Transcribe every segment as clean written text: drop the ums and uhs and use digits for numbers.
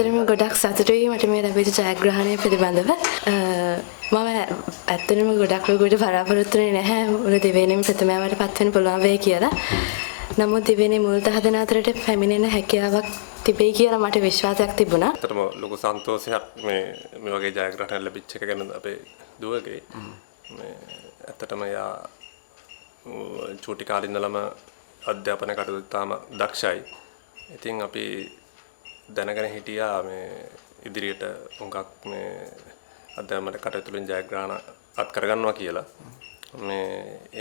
ඇත්තටම ගොඩක් සතුටුයි මට මේ ලැබිච්ච ජයග්‍රහණය පිළිබඳව. මම ඇත්තටම ගොඩක් ලොකුවට බලාපොරොත්තු වෙන්නේ නැහැ මුළු දිවයිනේම ප්‍රථමයාවට පත් වෙන්න පුළුවන් වෙයි කියලා. නමුත් දිවයිනේ මුල් 14 අතරට පැමිණෙන හැකියාවක් තිබෙයි කියලා මට විශ්වාසයක් තිබුණා. ඇත්තටම ලොකු සන්තෝෂයක් මේ වගේ ජයග්‍රහණයක් ලැබිච්ච එක ගැන අපේ දුවගේ. මේ ඇත්තටම යා චූටි කාලේ ඉඳලම අධ්‍යාපන කටයුතු තාම දක්ෂයි. ඉතින් අපි දැනගෙන හිටියා මේ ඉදිරියට හුඟක් මේ අධ්‍යාපන කටයුතු වලින් ජයග්‍රහණ අත් කරගන්නවා කියලා. මේ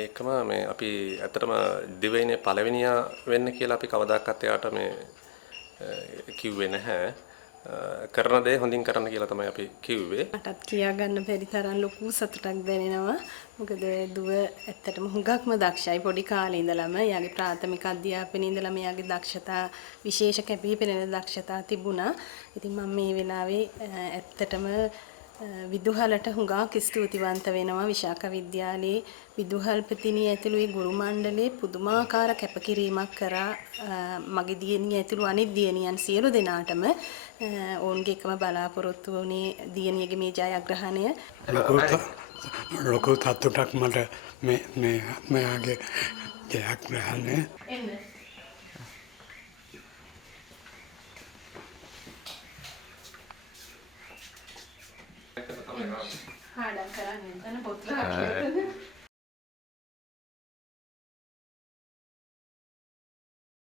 ඒකම මේ අපි ඇත්තටම දිවයිනේ පළවෙනියා වෙන්න කියලා අපි කවදාකවත් එයාට මේ කිව්වේ නැහැ. කරන දේ හොඳින් කරන්න කියලා තමයි අපි කිව්වේ. මටත් කියා ගන්න බැරි තරම් ලොකු සතුටක් දැනෙනවා. මොකද දුව ඇත්තටම හුඟක්ම දක්ෂයි පොඩි කාලේ ඉඳලම. එයාගේ ප්‍රාථමික අධ්‍යාපනයේ ඉඳලම එයාගේ දක්ෂතා විශේෂ කැපිපෙනෙන දක්ෂතා තිබුණා. ඉතින් මම මේ වෙලාවේ ඇත්තටම විදුහලට හුඟක් ස්තුතිවන්ත වෙනවා. විශාක විද්‍යාලයේ විදුහල්පතිනිය ඇතුළු ඒ ගුරු මණ්ඩලයේ පුදුමාකාර කැපකිරීමක් කරා මගේ දියණිය ඇතුළු අනිත් දියණියන් සියලු දෙනාටම ඔවුන්ගේ එකම බලාපොරොත්තු වුණේ දියණියගේ මේ ජයග්‍රහණය. ලොකු සතුටක් මට මෙයාගේ ජයග්‍රහණය. හාඩම් කරන්නේ නැතන පොත්